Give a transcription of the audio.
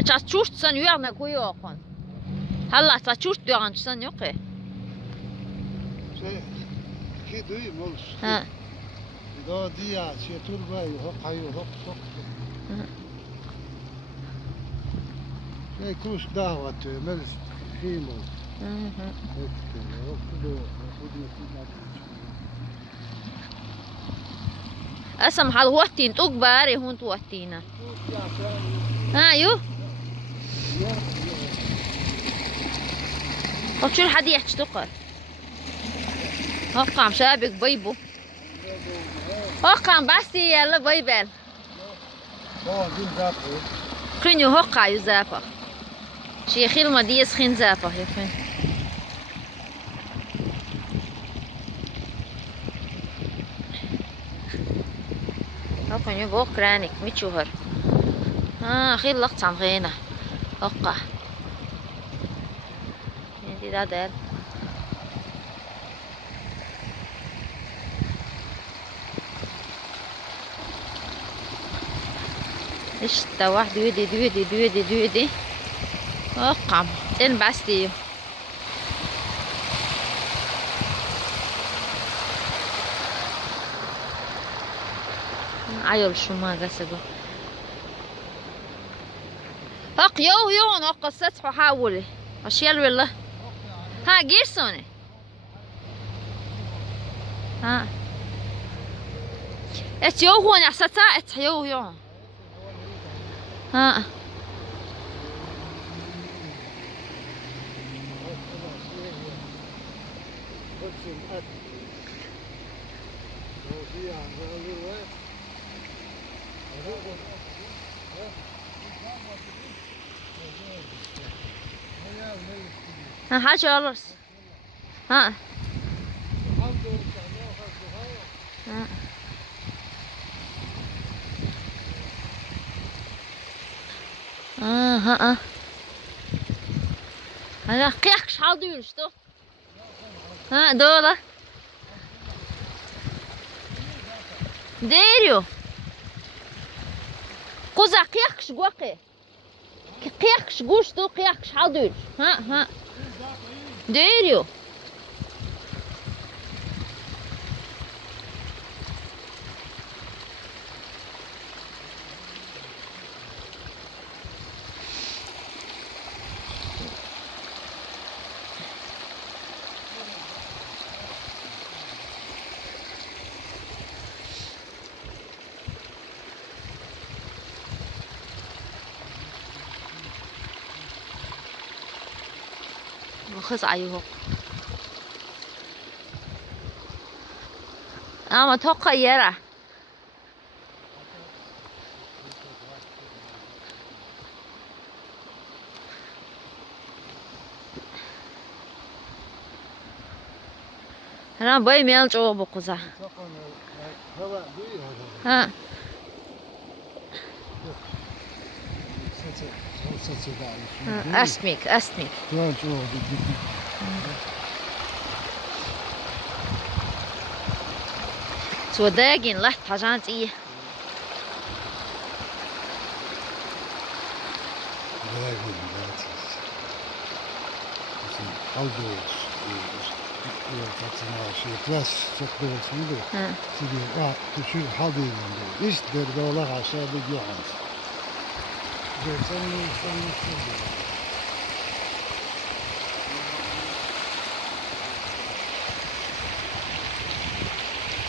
تشورتسن يوغنا كويوخون هلا تشورت يوغنشسن يوقي Ki duyum olur. Ha. Daha diye şey turbayı hok hayır hok sok. Şey kuş daha var diyor. Mel film ol. اسم حال وقتين توك باري هون توقتينا ها يو طب شو الحد يحكي تقر هقام شابك بيبو هقام بس يلا بيبل خينيو هقا يزافا شيخي المديس خين زافا يا خين هقا يبو كرانك متشوهر ها خيل لقط عم غينا هقا يدي دا دار İşte var düğüdü. Oqam. Sen bastı. Ayol şu magası bu. Haq يو نوقع السطح وحاولي. أشيال والله. ها جيرسوني. ها. Et يو هو نحستا et يو. ها ها حاجة أرس ها ها أنا قياك شحال ديال شتو ها دولا ديريو قوزا قياك شقوقي قياك شقوش دو قياك شحال ديال ها ديريو خص عيوه ama toka yere أنا باي ميل جوا بقزة ها أسميك سوداجين لحت حاجات إيه Biraz çok doğrusuydu. Şimdi düşün halıyla işte derdi ola aşağıda yok. Geçen insan